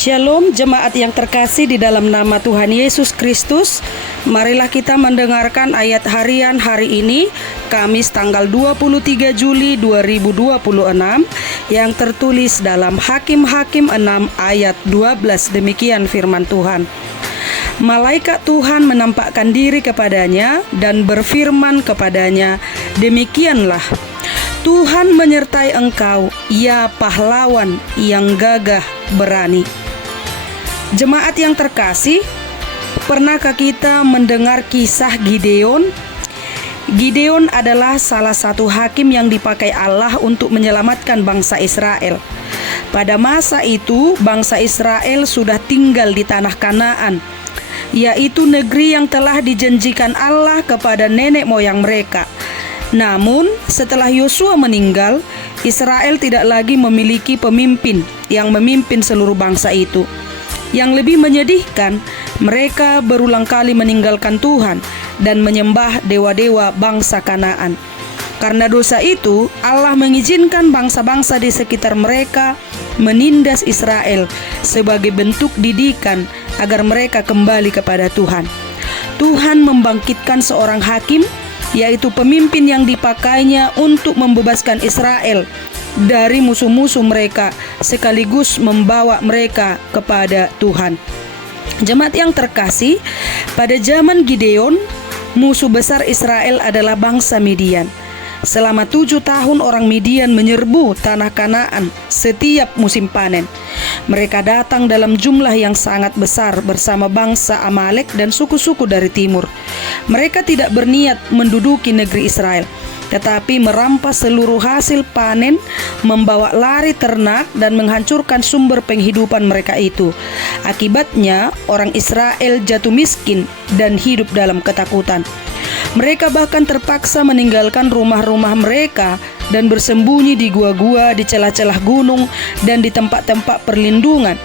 Shalom jemaat yang terkasih di dalam nama Tuhan Yesus Kristus. Marilah kita mendengarkan ayat harian hari ini, Kamis tanggal 23 Juli 2026, yang tertulis dalam Hakim-Hakim 6 ayat 12. Demikian firman Tuhan. Malaikat Tuhan menampakkan diri kepadanya dan berfirman kepadanya, "Demikianlah, Tuhan menyertai engkau, ya pahlawan yang gagah berani." Jemaat yang terkasih, pernahkah kita mendengar kisah Gideon? Gideon adalah salah satu hakim yang dipakai Allah untuk menyelamatkan bangsa Israel. Pada masa itu, bangsa Israel sudah tinggal di tanah Kanaan, yaitu negeri yang telah dijanjikan Allah kepada nenek moyang mereka. Namun, setelah Yosua meninggal, Israel tidak lagi memiliki pemimpin yang memimpin seluruh bangsa itu. Yang lebih menyedihkan, mereka berulang kali meninggalkan Tuhan dan menyembah dewa-dewa bangsa Kanaan. Karena dosa itu, Allah mengizinkan bangsa-bangsa di sekitar mereka menindas Israel sebagai bentuk didikan agar mereka kembali kepada Tuhan. Tuhan membangkitkan seorang hakim, yaitu pemimpin yang dipakainya untuk membebaskan Israel dari musuh-musuh mereka, sekaligus membawa mereka kepada Tuhan. Jemaat yang terkasih, pada zaman Gideon, musuh besar Israel adalah bangsa Midian. Selama 7 tahun orang Midian menyerbu tanah Kanaan setiap musim panen. Mereka datang dalam jumlah yang sangat besar bersama bangsa Amalek dan suku-suku dari timur. Mereka tidak berniat menduduki negeri Israel, tetapi merampas seluruh hasil panen, membawa lari ternak, dan menghancurkan sumber penghidupan mereka itu. Akibatnya, orang Israel jatuh miskin dan hidup dalam ketakutan. Mereka bahkan terpaksa meninggalkan rumah-rumah mereka dan bersembunyi di gua-gua, di celah-celah gunung, dan di tempat-tempat perlindungan.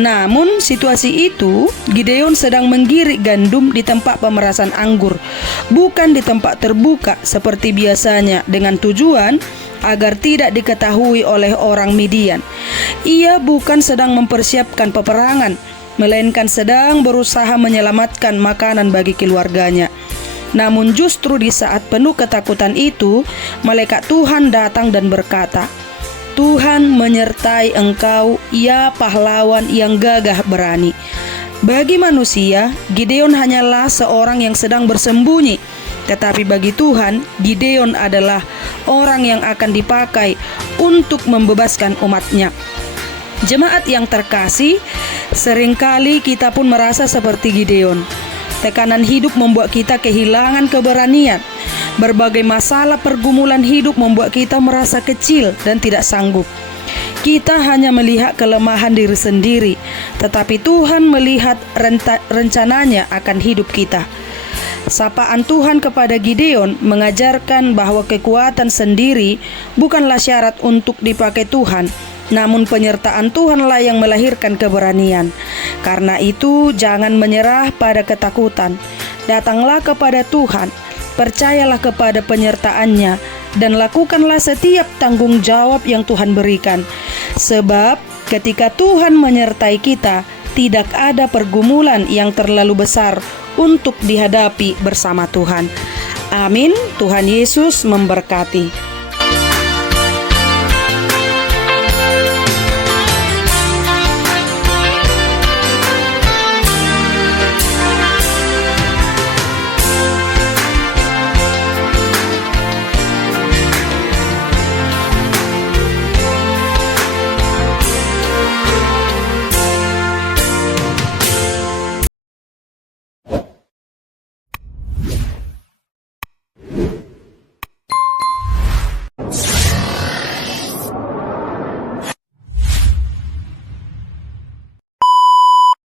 Namun situasi itu, Gideon sedang menggirik gandum di tempat pemerasan anggur, bukan di tempat terbuka seperti biasanya, dengan tujuan agar tidak diketahui oleh orang Midian. Ia bukan sedang mempersiapkan peperangan, melainkan sedang berusaha menyelamatkan makanan bagi keluarganya. Namun justru di saat penuh ketakutan itu, malaikat Tuhan datang dan berkata, "Tuhan menyertai engkau, ya pahlawan yang gagah berani." Bagi manusia, Gideon hanyalah seorang yang sedang bersembunyi, tetapi bagi Tuhan, Gideon adalah orang yang akan dipakai untuk membebaskan umatnya. Jemaat yang terkasih, seringkali kita pun merasa seperti Gideon. Tekanan hidup membuat kita kehilangan keberanian. Berbagai masalah pergumulan hidup membuat kita merasa kecil dan tidak sanggup. Kita hanya melihat kelemahan diri sendiri, tetapi Tuhan melihat rencananya akan hidup kita. Sapaan Tuhan kepada Gideon mengajarkan bahwa kekuatan sendiri bukanlah syarat untuk dipakai Tuhan, namun penyertaan Tuhanlah yang melahirkan keberanian. Karena itu, jangan menyerah pada ketakutan. Datanglah kepada Tuhan, percayalah kepada penyertaannya, dan lakukanlah setiap tanggung jawab yang Tuhan berikan. Sebab ketika Tuhan menyertai kita, tidak ada pergumulan yang terlalu besar untuk dihadapi bersama Tuhan. Amin. Tuhan Yesus memberkati.